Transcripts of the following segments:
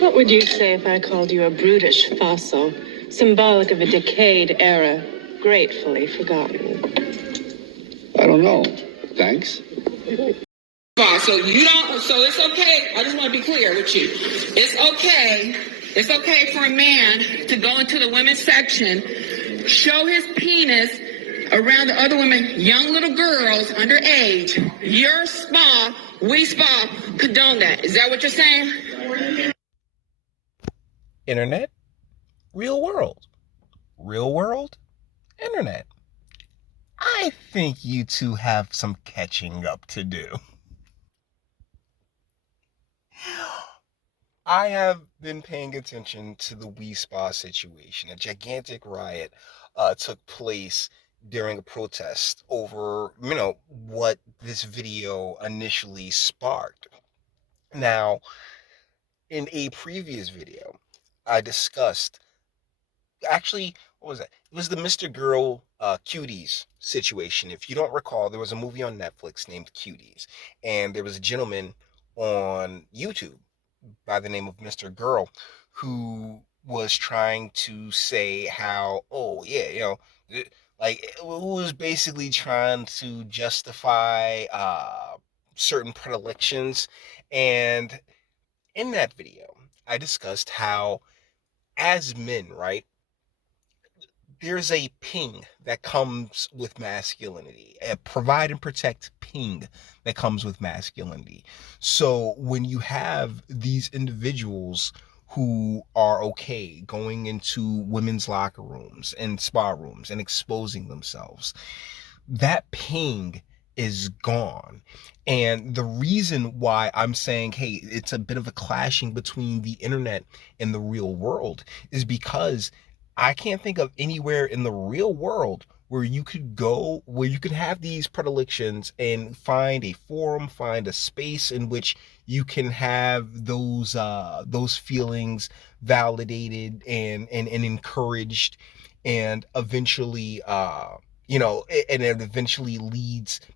What would you say if I called you a brutish fossil, symbolic of a decayed era, gratefully forgotten? I don't know. Thanks. So you don't, so it's okay. I just want to be clear with you. It's okay for a man to go into the women's section, show his penis around the other women, young little girls underage. Your spa, Wi Spa, condone that. Is that what you're saying? Internet, real world. Real world, internet. I think you two have some catching up to do. I have been paying attention to the Wi Spa situation. A gigantic riot took place during a protest over, what this video initially sparked. Now, in a previous video, I discussed, actually, what was that? It was the Mr. Girl Cuties situation. If you don't recall, there was a movie on Netflix named Cuties, and there was a gentleman on YouTube by the name of Mr. Girl who was trying to say how, who was basically trying to justify certain predilections. And in that video, I discussed how, as men, right, there's a ping that comes with masculinity, a provide and protect ping that comes with masculinity. So when you have these individuals who are okay going into women's locker rooms and spa rooms and exposing themselves, that ping is gone. And the reason why I'm saying, hey, it's a bit of a clashing between the internet and the real world is because I can't think of anywhere in the real world where you could go, where you could have these predilections and find a forum, find a space in which you can have those feelings validated and encouraged, and eventually and it eventually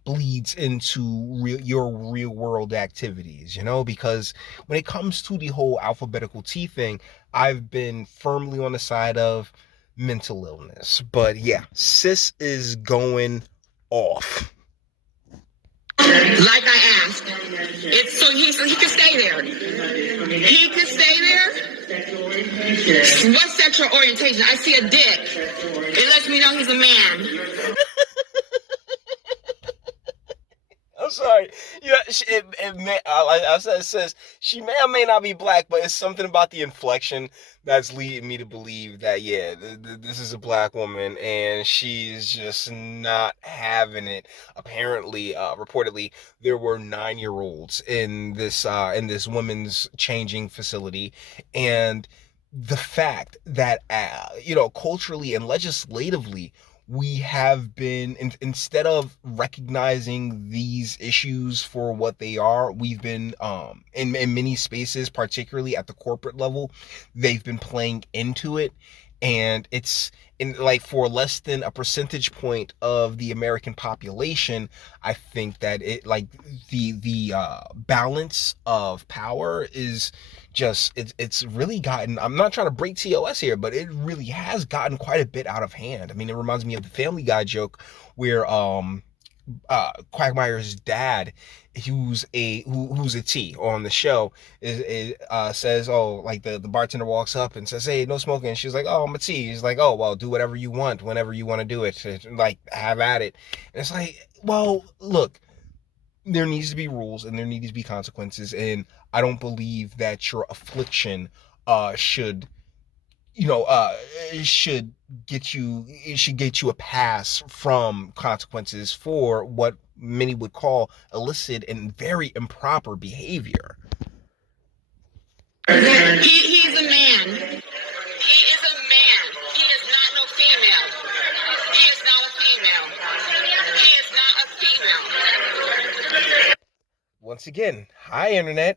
bleeds into your real world activities, because when it comes to the whole alphabetical T thing, I've been firmly on the side of mental illness. But yeah, sis is going off. Like I asked, it's so he can stay there. He can stay there. What sexual orientation? I see a dick. It lets me know he's a man. I'm sorry. I said, sis, she may or may not be black, but it's something about the inflection that's leading me to believe that, yeah, this is a black woman, and she's just not having it. Apparently, reportedly, there were 9-year-olds in this women's changing facility, and the fact that, culturally and legislatively, we have been, instead of recognizing these issues for what they are, we've been, in many spaces, particularly at the corporate level, they've been playing into it. And it's for less than a percentage point of the American population, I think that it, the balance of power is just, it's really gotten, I'm not trying to break TOS here, but it really has gotten quite a bit out of hand. I mean, it reminds me of the Family Guy joke where Quagmire's dad, who's a T on the show, says, oh, the bartender walks up and says, hey, no smoking, and she's like, oh, I'm a T. He's like, oh, well, do whatever you want whenever you want to do it, have at it. And it's like, well, look, there needs to be rules and there need to be consequences, and I don't believe that your affliction should get you a pass from consequences for what many would call illicit and very improper behavior. He's a man. He is a man. He is not no female. He is not a female. He is not a female. Once again, hi, internet.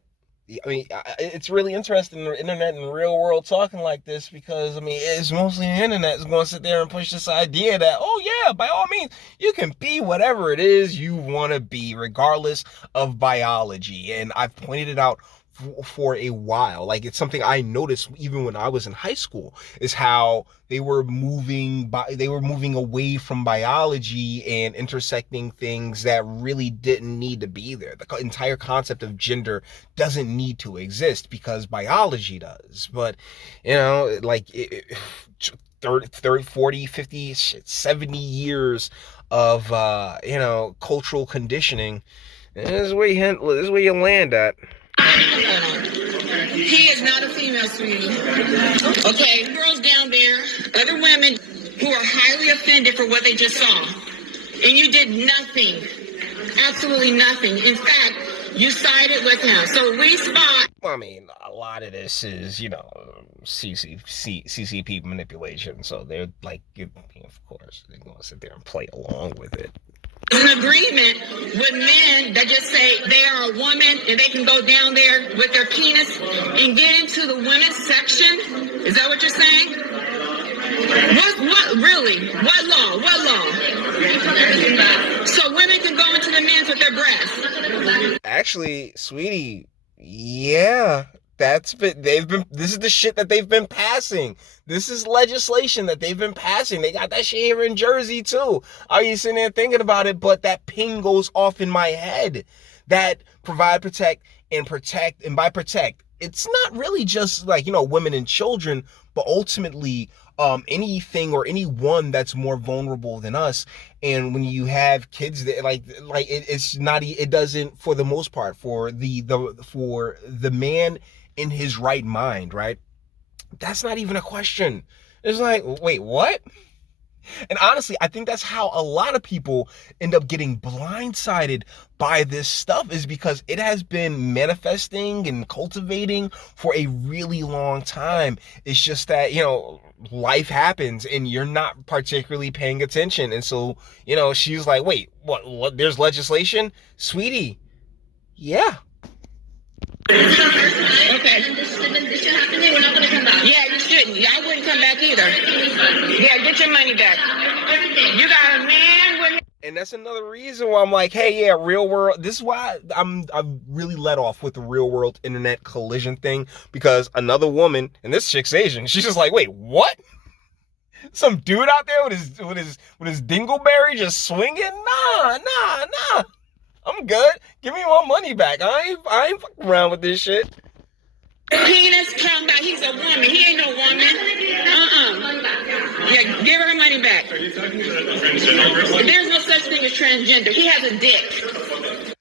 I mean, it's really interesting, the internet and real world talking like this, because, I mean, it's mostly the internet is going to sit there and push this idea that, oh yeah, by all means, you can be whatever it is you want to be, regardless of biology. And I've pointed it out for a while. Like, it's something I noticed even when I was in high school, is how they were moving away from biology and intersecting things that really didn't need to be there. The entire concept of gender doesn't need to exist because biology does. But, like 30, 40, 50, 70 years of, cultural conditioning. This is where you land at. He is not a female, sweetie. Okay, girls down there, other women who are highly offended for what they just saw. And you did nothing. Absolutely nothing. In fact, you sided with him. So we spot. Well, I mean, a lot of this is, CCP manipulation. So they're like, of course, they're going to sit there and play along with it. An agreement with men that just say they are a woman and they can go down there with their penis and get into the women's section? Is that what you're saying? What really? What law? So women can go into the men's with their breasts? Actually, sweetie, yeah. This is the shit that they've been passing. This is legislation that they've been passing. They got that shit here in Jersey too. Are you sitting there thinking about it? But that ping goes off in my head. That provide, protect, and protect. And by protect, it's not really just like, women and children, but ultimately, anything or anyone that's more vulnerable than us. And when you have kids that it doesn't, for the most part, for the man in his right mind, right? That's not even a question. It's like, wait, what? And honestly, I think that's how a lot of people end up getting blindsided by this stuff, is because it has been manifesting and cultivating for a really long time. It's just that, life happens and you're not particularly paying attention. And so, she's like, wait, what? There's legislation? Sweetie, yeah. Okay. This should happen. We're not going to come back. Yeah, you shouldn't. I wouldn't come back either. Yeah, get your money back. You got a man with. And that's another reason why I'm like, hey, yeah, real world. This is why I'm really let off with the real world internet collision thing, because another woman, and this chick's Asian, she's just like, wait, what? Some dude out there with his dingleberry just swinging? Nah. I'm good. Give me my money back. I ain't fucking around with this shit. Penis come back. He's a woman. He ain't no woman. Yeah, give her money back. Are you talking about transgender? There's no such thing as transgender. He has a dick.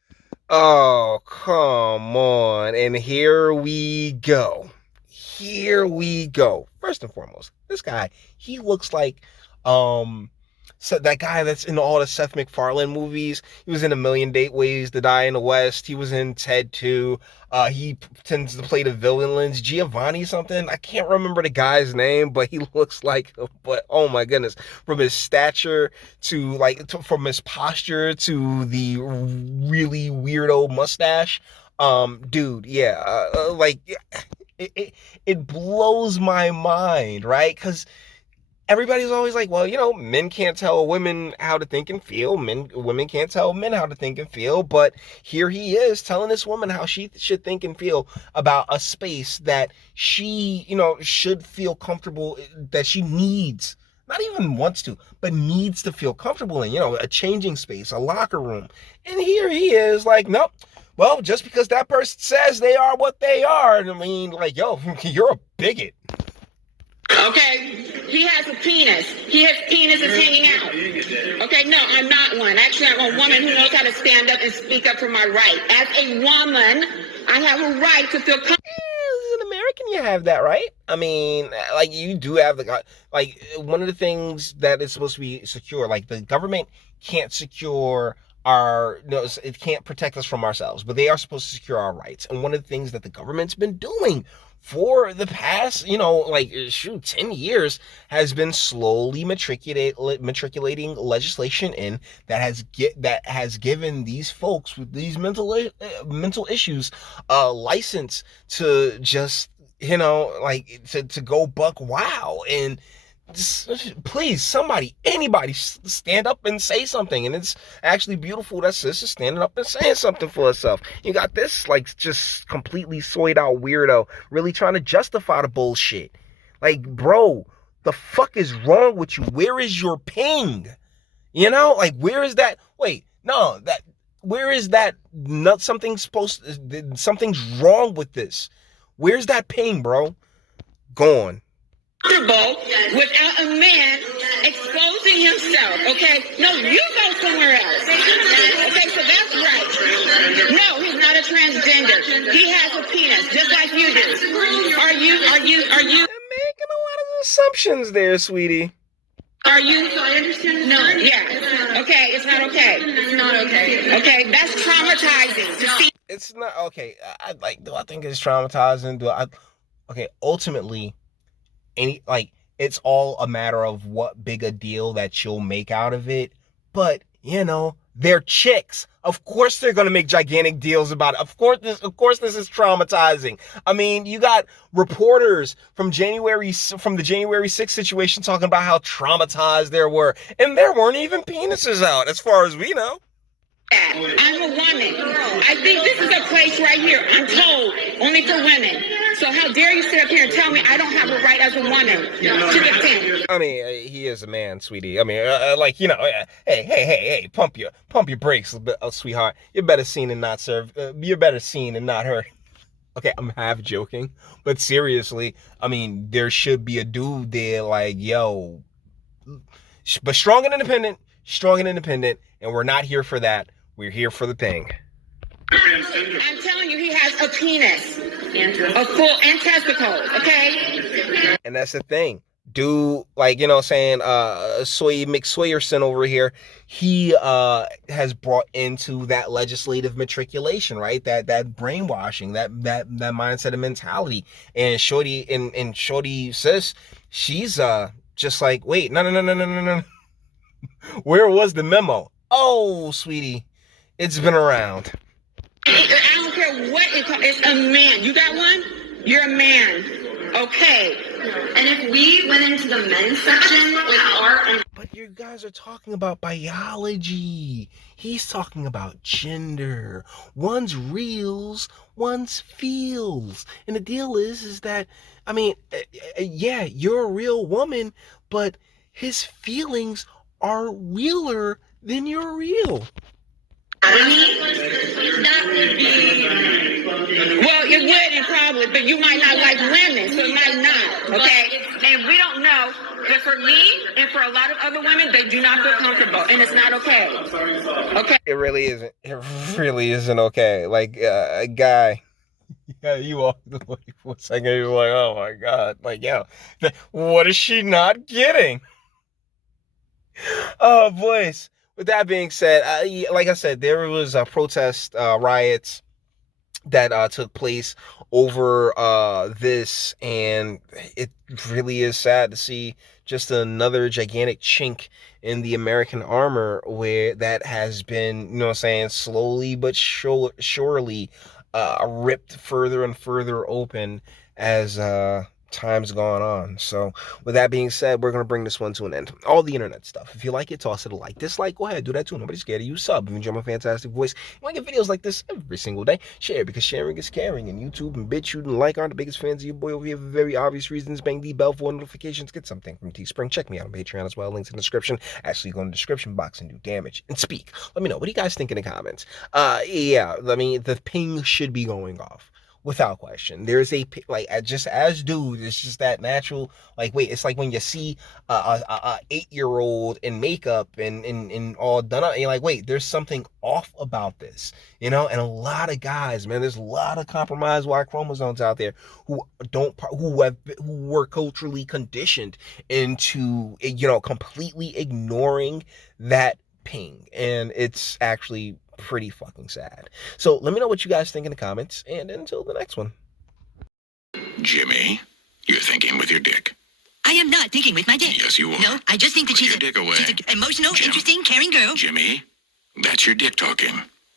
Oh, come on. And here we go. First and foremost, this guy, he looks like so that guy that's in all the Seth MacFarlane movies. He was in A Million Ways to Die in the West. He was in Ted 2. He tends to play the villains, Giovanni something. I can't remember the guy's name, but he looks like, but oh my goodness, from his stature to from his posture to the really weirdo mustache. Dude, yeah, it blows my mind, right? Because everybody's always like, well, men can't tell women how to think and feel. Women can't tell men how to think and feel. But here he is telling this woman how she should think and feel about a space that she, should feel comfortable, that she needs, not even wants to, but needs to feel comfortable in, a changing space, a locker room. And here he is like, nope. Well, just because that person says they are what they are, I mean, like, yo, you're a bigot. Okay, he has a penis. His penis is hanging out. Okay, no, I'm not one. Actually, I'm a woman who knows how to stand up and speak up for my right. As a woman, I have a right to feel comfortable. As an American, you have that right. I mean, you do have one of the things that is supposed to be secure. Like, the government can't secure it can't protect us from ourselves, but they are supposed to secure our rights. And one of the things that the government's been doing for the past, 10 years has been slowly matriculating legislation in that has given these folks with these mental issues a license to just, to go buck wow. And Please, somebody, anybody, stand up and say something. And it's actually beautiful that sis is standing up and saying something for herself. You got this, like, just completely soyed out weirdo really trying to justify the bullshit. Like, bro, the fuck is wrong with you? Where is your ping? You know, like, where is that? Wait, no, where is that? Not something's something's wrong with this. Where's that ping, bro? Gone. Comfortable without a man exposing himself, okay? No, you go somewhere else. Okay, so that's right. No, he's not a transgender. He has a penis, just like you do. Are you? I'm making a lot of assumptions there, sweetie. Are you? So I understand. No, yeah. Okay, it's not okay. It's not okay. Okay, that's traumatizing to see. It's not okay. Do I think it's traumatizing? Okay, ultimately, it's all a matter of what big a deal that you'll make out of it. But, you know, they're chicks. Of course they're gonna make gigantic deals about it. Of course this is traumatizing. I mean, you got reporters from the January 6th situation talking about how traumatized they were. And there weren't even penises out, as far as we know. I'm a woman. I think this is a place right here, I'm told, only for women. So how dare you sit up here and tell me I don't have a right as a woman to defend? I mean, he is a man, sweetie. I mean, hey, pump your brakes a bit, sweetheart. You're better seen and not served. You're better seen and not heard. Okay, I'm half joking, but seriously, I mean, there should be a dude there like, yo, but strong and independent, and we're not here for that. We're here for the thing. I'm telling you, he has a penis, a full and testicles, okay? And that's the thing. Dude, like, you know what I'm saying, McSawyer over here, he has brought into that legislative matriculation, right? That brainwashing, that mindset and mentality. And Shorty sis, she's just like, wait, no. Where was the memo? Oh, sweetie, it's been around. I don't care what it's a man. You got one? You're a man. Okay. And if we went into the men's section with our... But you guys are talking about biology. He's talking about gender. One's reals, one's feels. And the deal is that, I mean, yeah, you're a real woman, but his feelings are realer than you're real. That would be... Well, it would probably, but you might not like women, so it might not, okay? And we don't know, but for me and for a lot of other women, they do not feel comfortable, and it's not okay. Okay? It really isn't. It really isn't okay. Like, a guy... Yeah, you walked away for a second, you're like, oh my God. Like, yo, what is she not getting? Oh, boys. With that being said, like I said, there was protest riots that took place over this, and it really is sad to see just another gigantic chink in the American armor where that has been, you know what I'm saying, slowly but surely ripped further and further open as time's gone on. So with that being said, we're going to bring this one to an end. All the internet stuff. If you like it, toss it a like. Dislike, go ahead, do that too. Nobody's scared of you. Sub if you enjoy my fantastic voice. You want to get videos like this every single day? Share, because sharing is caring. And YouTube and Bitchute and like aren't the biggest fans of your boy over here for very obvious reasons. Bang the bell for notifications. Get something from Teespring. Check me out on Patreon as well. Links in the description. Actually go in the description box and do damage and speak. Let me know. What do you guys think in the comments? Yeah, I mean, the ping should be going off. Without question. There's a, like, just as dude, it's just that natural, like, wait, it's like when you see a 8-year-old in makeup and all done up, and you're like, wait, there's something off about this, you know? And a lot of guys, man, there's a lot of compromised Y chromosomes out there who were culturally conditioned into, you know, completely ignoring that ping. And it's actually pretty fucking sad. So let me know what you guys think in the comments, and until the next one. Jimmy, you're thinking with your dick. I am not thinking with my dick. Yes, you are. No, I just think that Put your dick away. she's an emotional, Jim, interesting, caring girl. Jimmy, that's your dick talking.